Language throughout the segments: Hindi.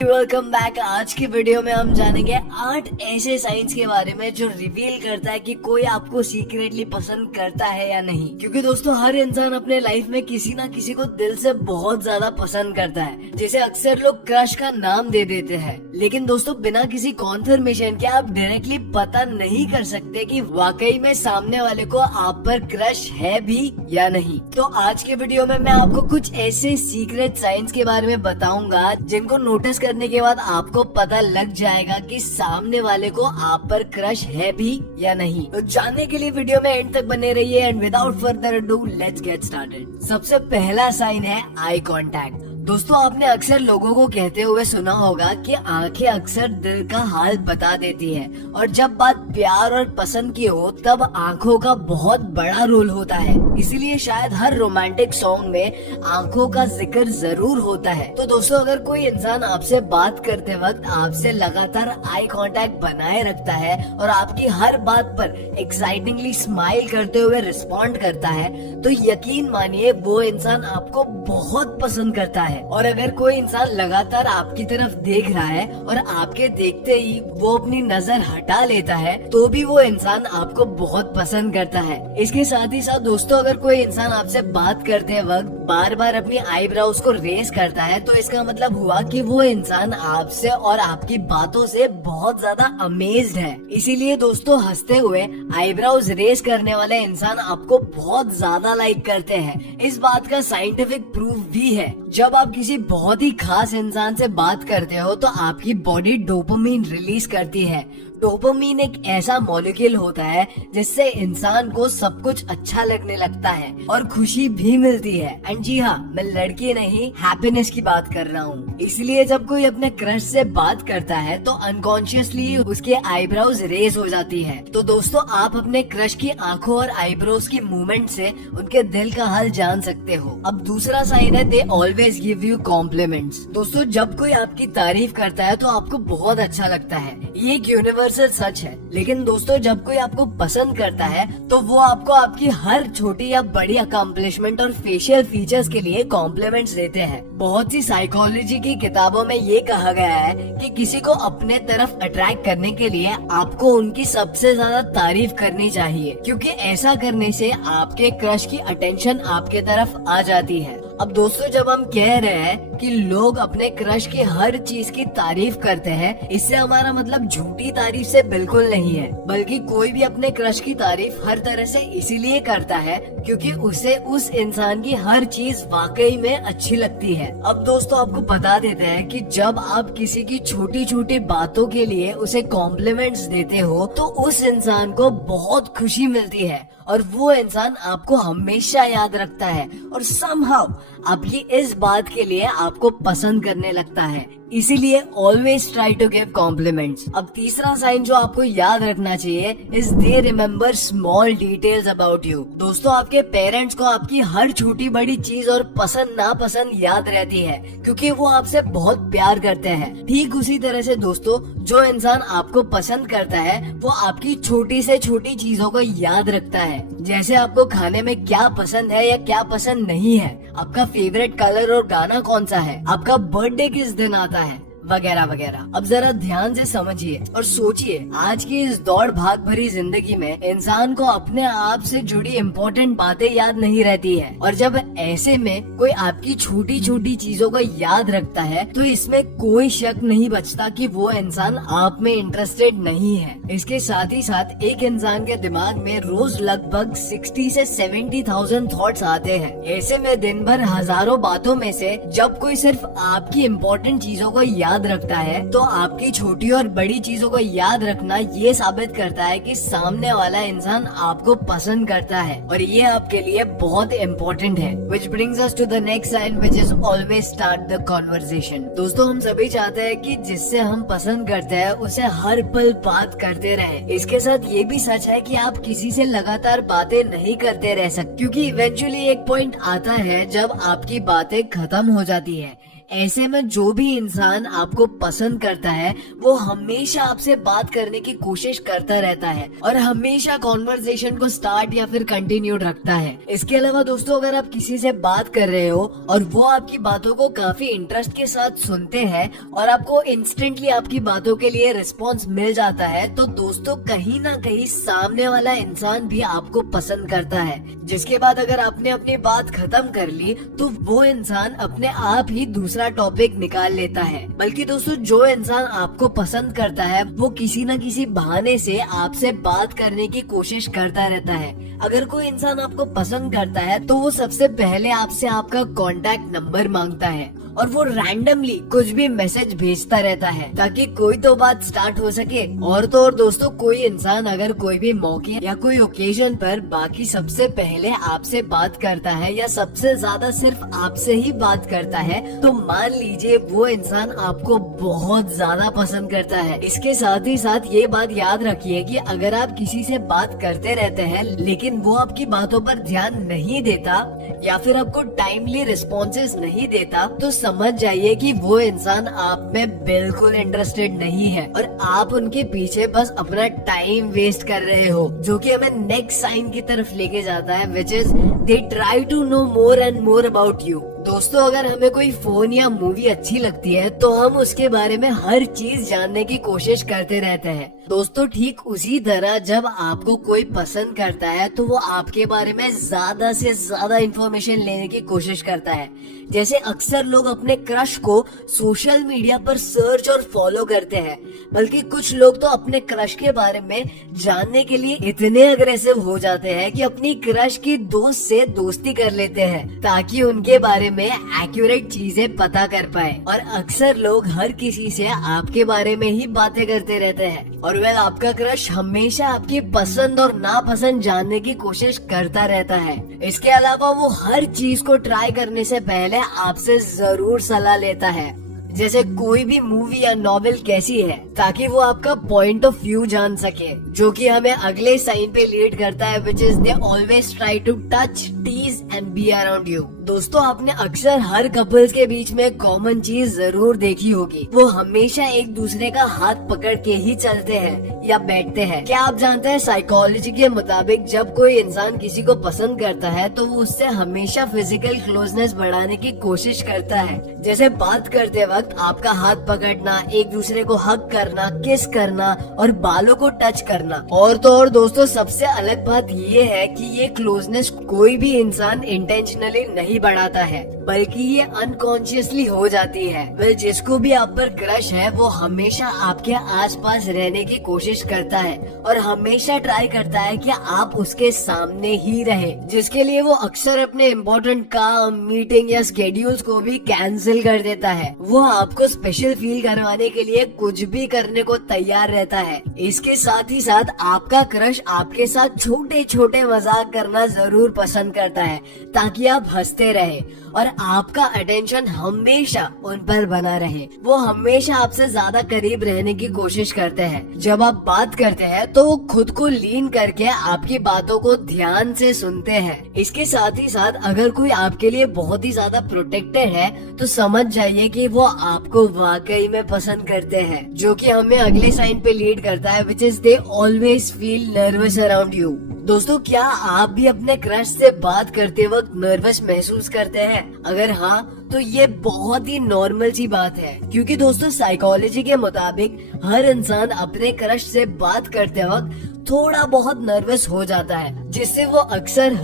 Welcome back. आज की वीडियो में हम जानेंगे 8 ऐसे साइंस के बारे में जो रिवील करता है कि कोई आपको सीक्रेटली पसंद करता है या नहीं। क्योंकि दोस्तों हर इंसान अपने लाइफ में किसी ना किसी को दिल से बहुत ज्यादा पसंद करता है, जिसे अक्सर लोग क्रश का नाम दे देते हैं। लेकिन दोस्तों बिना किसी कॉन्फर्मेशन के आप डायरेक्टली पता नहीं कर सकते कि वाकई में सामने वाले को आप पर क्रश है भी या नहीं। तो आज के वीडियो में मैं आपको कुछ ऐसे सीक्रेट साइंस के बारे में बताऊंगा जिनको नोटिस करने के बाद आपको पता लग जाएगा कि सामने वाले को आप पर क्रश है भी या नहीं। तो जानने के लिए वीडियो में एंड तक बने रहिए and without further ado let's get started. सबसे पहला साइन है आई कांटेक्ट। दोस्तों आपने अक्सर लोगों को कहते हुए सुना होगा कि आंखें अक्सर दिल का हाल बता देती है, और जब बात प्यार और पसंद की हो तब आंखों का बहुत बड़ा रोल होता है। इसीलिए शायद हर रोमांटिक सॉन्ग में आंखों का जिक्र जरूर होता है। तो दोस्तों अगर कोई इंसान आपसे बात करते वक्त आपसे लगातार आई कांटेक्ट बनाए रखता है और आपकी हर बात पर एक्साइटिंगली स्माइल करते हुए रिस्पॉन्ड करता है, तो यकीन मानिए वो इंसान आपको बहुत पसंद करता है। और अगर कोई इंसान लगातार आपकी तरफ देख रहा है और आपके देखते ही वो अपनी नजर हटा लेता है, तो भी वो इंसान आपको बहुत पसंद करता है। इसके साथ ही साथ दोस्तों अगर कोई इंसान आपसे बात करते वक्त बार बार अपनी आईब्रोज को रेस करता है, तो इसका मतलब हुआ कि वो इंसान आपसे और आपकी बातों से बहुत ज्यादा अमेज्ड है। इसीलिए दोस्तों हंसते हुए आईब्रोज रेस करने वाले इंसान आपको बहुत ज्यादा लाइक करते हैं। इस बात का साइंटिफिक प्रूफ भी है। जब आप किसी बहुत ही खास इंसान से बात करते हो तो आपकी बॉडी डोपामिन रिलीज करती है। डोपामिन एक ऐसा मॉलिक्यूल होता है जिससे इंसान को सब कुछ अच्छा लगने लगता है और खुशी भी मिलती है। एंड जी हाँ, मैं लड़की नहीं हैप्पीनेस की बात कर रहा हूँ। इसलिए जब कोई अपने क्रश से बात करता है तो अनकॉन्शियसली उसके आईब्रोज रेज हो जाती है। तो दोस्तों आप अपने क्रश की आंखों और आईब्रोज की मूवमेंट से उनके दिल का हाल जान सकते हो। अब दूसरा साइन है they always give you compliments. दोस्तों जब कोई आपकी तारीफ करता है तो आपको बहुत अच्छा लगता है, ये एक यूनिवर्सल सच है। लेकिन दोस्तों जब कोई आपको पसंद करता है तो वो आपको आपकी हर छोटी या बड़ी अकम्पलिशमेंट और फेशियल फीचर्स के लिए कॉम्प्लीमेंट्स देते हैं। बहुत सी साइकोलॉजी की किताबों में ये कहा गया है कि किसी को अपने तरफ अट्रैक्ट करने के लिए आपको उनकी सबसे ज्यादा तारीफ करनी चाहिए, क्योंकि ऐसा करने से आपके क्रश की अटेंशन आपके तरफ आ जाती है। अब दोस्तों जब हम कह रहे हैं कि लोग अपने क्रश की हर चीज की तारीफ करते हैं, इससे हमारा मतलब झूठी तारीफ से बिल्कुल नहीं है, बल्कि कोई भी अपने क्रश की तारीफ हर तरह से इसीलिए करता है क्योंकि उसे उस इंसान की हर चीज वाकई में अच्छी लगती है। अब दोस्तों आपको बता देते हैं कि जब आप किसी की छोटी छोटी बातों के लिए उसे कॉम्प्लीमेंट्स देते हो तो उस इंसान को बहुत खुशी मिलती है और वो इंसान आपको हमेशा याद रखता है और समहाउ आपकी इस बात के लिए आपको पसंद करने लगता है। इसीलिए always try to give compliments. अब तीसरा साइन जो आपको याद रखना चाहिए is they remember small details about you. दोस्तों आपके पेरेंट्स को आपकी हर छोटी बड़ी चीज और पसंद नापसंद याद रहती है क्योंकि वो आपसे बहुत प्यार करते हैं। ठीक उसी तरह से दोस्तों जो इंसान आपको पसंद करता है वो आपकी छोटी से छोटी चीजों को याद रखता है, जैसे आपको खाने में क्या पसंद है या क्या पसंद नहीं है, आपका फेवरेट कलर और गाना कौन सा है, आपका बर्थडे किस दिन आता है, वगैरह वगैरह। अब जरा ध्यान से समझिए और सोचिए, आज की इस दौड़ भाग भरी जिंदगी में इंसान को अपने आप से जुड़ी इम्पोर्टेंट बातें याद नहीं रहती है, और जब ऐसे में कोई आपकी छोटी छोटी चीजों को याद रखता है तो इसमें कोई शक नहीं बचता कि वो इंसान आप में इंटरेस्टेड नहीं है। इसके साथ ही साथ एक इंसान के दिमाग में रोज लगभग 60 से 70,000 थॉट्स आते हैं। ऐसे में दिन भर हजारों बातों में से जब कोई सिर्फ आपकी इम्पोर्टेंट चीजों को याद रखता है तो आपकी छोटी और बड़ी चीजों को याद रखना ये साबित करता है कि सामने वाला इंसान आपको पसंद करता है, और ये आपके लिए बहुत इम्पोर्टेंट है। Which brings us to the next sign, which is always start the conversation। दोस्तों हम सभी चाहते हैं कि जिससे हम पसंद करते हैं उसे हर पल बात करते रहें। इसके साथ ये भी सच है कि आप किसी से लगातार बातें नहीं करते रह सकते, क्योंकि इवेंचुअली एक पॉइंट आता है जब आपकी बातें खत्म हो जाती है। ऐसे में जो भी इंसान आपको पसंद करता है वो हमेशा आपसे बात करने की कोशिश करता रहता है और हमेशा कॉन्वर्सेशन को स्टार्ट या फिर कंटिन्यूड रखता है। इसके अलावा दोस्तों, अगर आप किसी से बात कर रहे हो और वो आपकी बातों को काफी इंटरेस्ट के साथ सुनते हैं और आपको इंस्टेंटली आपकी बातों के लिए रिस्पॉन्स मिल जाता है, तो दोस्तों कहीं ना कहीं सामने वाला इंसान भी आपको पसंद करता है। जिसके बाद अगर आपने अपनी बात खत्म कर ली तो वो इंसान अपने आप ही दूसरा टॉपिक निकाल लेता है। बल्कि दोस्तों, जो इंसान आपको पसंद करता है वो किसी न किसी बहाने से आपसे बात करने की कोशिश करता रहता है। अगर कोई इंसान आपको पसंद करता है तो वो सबसे पहले आपसे आपका कॉन्टैक्ट नंबर मांगता है और वो रैंडमली कुछ भी मैसेज भेजता रहता है ताकि कोई तो बात स्टार्ट हो सके। और तो और दोस्तों, कोई इंसान अगर कोई भी मौके या कोई ओकेजन पर बाकी सबसे पहले आपसे बात करता है या सबसे ज्यादा सिर्फ आपसे ही बात करता है, तो मान लीजिए वो इंसान आपको बहुत ज्यादा पसंद करता है। इसके साथ ही साथ ये बात याद रखिए कि अगर आप किसी से बात करते रहते हैं लेकिन वो आपकी बातों पर ध्यान नहीं देता या फिर आपको टाइमली रिस्पॉन्सेज नहीं देता, तो समझ जाइए कि वो इंसान आप में बिल्कुल इंटरेस्टेड नहीं है और आप उनके पीछे बस अपना टाइम वेस्ट कर रहे हो। जो कि हमें नेक्स्ट साइन की तरफ लेके जाता है, which is they try to know more and more about you. दोस्तों, अगर हमें कोई फोन या मूवी अच्छी लगती है तो हम उसके बारे में हर चीज जानने की कोशिश करते रहते हैं। दोस्तों, ठीक उसी तरह जब आपको कोई पसंद करता है तो वो आपके बारे में ज्यादा से ज्यादा इंफॉर्मेशन लेने की कोशिश करता है। जैसे अक्सर लोग अपने क्रश को सोशल मीडिया पर सर्च और फॉलो करते हैं, बल्कि कुछ लोग तो अपने क्रश के बारे में जानने के लिए इतने अग्रेसिव हो जाते हैं कि अपनी क्रश की दोस्त से दोस्ती कर लेते हैं ताकि उनके बारे में एक्यूरेट चीजें पता कर पाए। और अक्सर लोग हर किसी से आपके बारे में ही बातें करते रहते हैं और आपका क्रश हमेशा आपकी पसंद और नापसंद जानने की कोशिश करता रहता है। इसके अलावा वो हर चीज को ट्राई करने से पहले आपसे जरूर सलाह लेता है, जैसे कोई भी मूवी या नॉवेल कैसी है, ताकि वो आपका पॉइंट ऑफ व्यू जान सके। जो कि हमें अगले साइन पे लीड करता है, which is they always try to touch, tease and be around you. दोस्तों, आपने अक्सर हर कपल्स के बीच में कॉमन चीज जरूर देखी होगी, वो हमेशा एक दूसरे का हाथ पकड़ के ही चलते हैं या बैठते हैं। क्या आप जानते हैं, साइकोलॉजी के मुताबिक जब कोई इंसान किसी को पसंद करता है तो वो उससे हमेशा फिजिकल क्लोजनेस बढ़ाने की कोशिश करता है। जैसे बात करते वक्त आपका हाथ पकड़ना, एक दूसरे को हग करना, किस करना और बालों को टच करना। और तो और दोस्तों, सबसे अलग बात ये है कि ये क्लोजनेस कोई भी इंसान इंटेंशनली नहीं बढ़ाता है, बल्कि ये अनकॉन्शियसली हो जाती है। वह जिसको भी आप पर क्रश है वो हमेशा आपके आसपास रहने की कोशिश करता है और हमेशा ट्राई करता है कि आप उसके सामने ही रहे, जिसके लिए वो अक्सर अपने इम्पोर्टेंट काम, मीटिंग या स्केड्यूल्स को भी कैंसिल कर देता है। वो आपको स्पेशल फील करवाने के लिए कुछ भी करने को तैयार रहता है। इसके साथ ही साथ आपका क्रश आपके साथ छोटे छोटे मजाक करना जरूर पसंद करता है ताकि आप हंसते रहे और आपका अटेंशन हमेशा उन पर बना रहे। वो हमेशा आपसे ज्यादा करीब रहने की कोशिश करते हैं। जब आप बात करते हैं तो वो खुद को लीन करके आपकी बातों को ध्यान से सुनते हैं। इसके साथ ही साथ अगर कोई आपके लिए बहुत ही ज्यादा प्रोटेक्टेड है तो समझ जाइए कि वो आपको वाकई में पसंद करते हैं, जो कि हमें अगले साइन पे लीड करता है, which is they always feel nervous around you. दोस्तों, क्या आप भी अपने क्रश से बात करते वक्त नर्वस महसूस करते हैं? अगर हाँ तो ये बहुत ही नॉर्मल सी बात है, क्योंकि दोस्तों साइकोलॉजी के मुताबिक हर इंसान अपने क्रश से बात करते वक्त थोड़ा बहुत नर्वस हो जाता है, जिससे वो अक्सर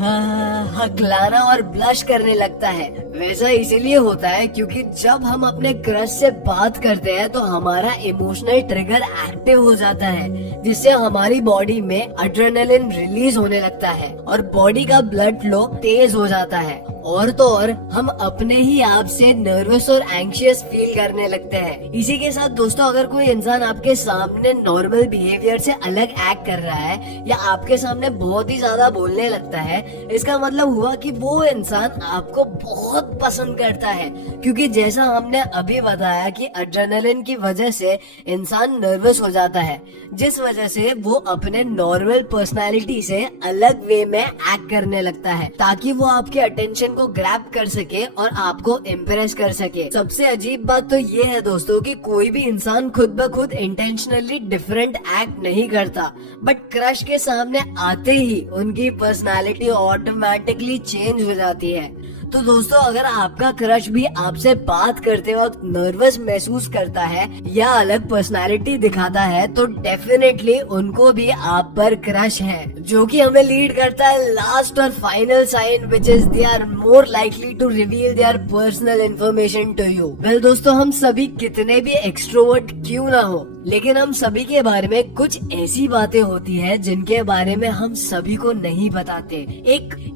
हकलाना और ब्लश करने लगता है। वैसा इसीलिए होता है क्योंकि जब हम अपने क्रश से बात करते हैं तो हमारा इमोशनल ट्रिगर एक्टिव हो जाता है, जिससे हमारी बॉडी में एड्रेनालिन रिलीज होने लगता है और बॉडी का ब्लड फ्लो तेज हो जाता है। और तो और हम अपने ही आप से नर्वस और एंग्शियस फील करने लगते हैं। इसी के साथ दोस्तों, अगर कोई इंसान आपके सामने नॉर्मल बिहेवियर से अलग एक्ट कर रहा है या आपके सामने बहुत ही ज्यादा बोलने लगता है, इसका मतलब हुआ कि वो इंसान आपको बहुत बहुत पसंद करता है, क्योंकि जैसा हमने अभी बताया कि एड्रेनलिन की वजह से इंसान नर्वस हो जाता है, जिस वजह से वो अपने नॉर्मल पर्सनालिटी से अलग वे में एक्ट करने लगता है, ताकि वो आपके अटेंशन को ग्रैब कर सके और आपको इम्प्रेस कर सके। सबसे अजीब बात तो ये है दोस्तों कि कोई भी इंसान खुद ब खुद इंटेंशनली डिफरेंट एक्ट नहीं करता, बट क्रश के सामने आते ही उनकी पर्सनालिटी ऑटोमेटिकली चेंज हो जाती है। तो दोस्तों, अगर आपका क्रश भी आपसे बात करते वक्त नर्वस महसूस करता है या अलग पर्सनालिटी दिखाता है, तो डेफिनेटली उनको भी आप पर क्रश है, जो कि हमें लीड करता है लास्ट और final sign, which is they are more likely to reveal their personal information to you. Well दोस्तों, हम सभी कितने भी एक्सट्रोवर्ट क्यों ना हो, लेकिन हम सभी के बारे में कुछ ऐसी बातें होती है जिनके बारे में हम सभी को नहीं बताते,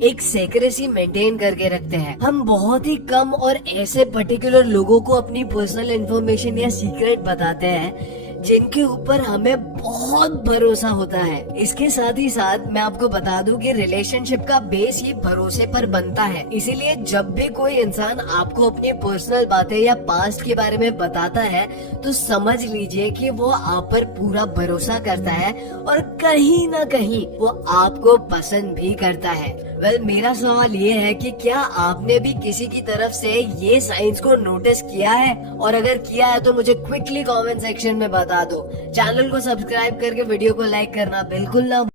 एक सेक्रेसी मेंटेन करके रखते हैं। हम बहुत ही कम और ऐसे पर्टिकुलर लोगों को अपनी पर्सनल इन्फॉर्मेशन या सीक्रेट बताते हैं जिनके ऊपर हमें बहुत भरोसा होता है। इसके साथ ही साथ मैं आपको बता दूं कि रिलेशनशिप का बेस ही भरोसे पर बनता है, इसीलिए जब भी कोई इंसान आपको अपनी पर्सनल बातें या पास्ट के बारे में बताता है, तो समझ लीजिए कि वो आप पर पूरा भरोसा करता है और कहीं ना कहीं वो आपको पसंद भी करता है। वेल, मेरा सवाल ये है कि क्या आपने भी किसी की तरफ से ये साइंस को नोटिस किया है, और अगर किया है तो मुझे क्विकली कमेंट सेक्शन में बता दो। चैनल को सब्सक्राइब करके वीडियो को लाइक करना बिल्कुल ना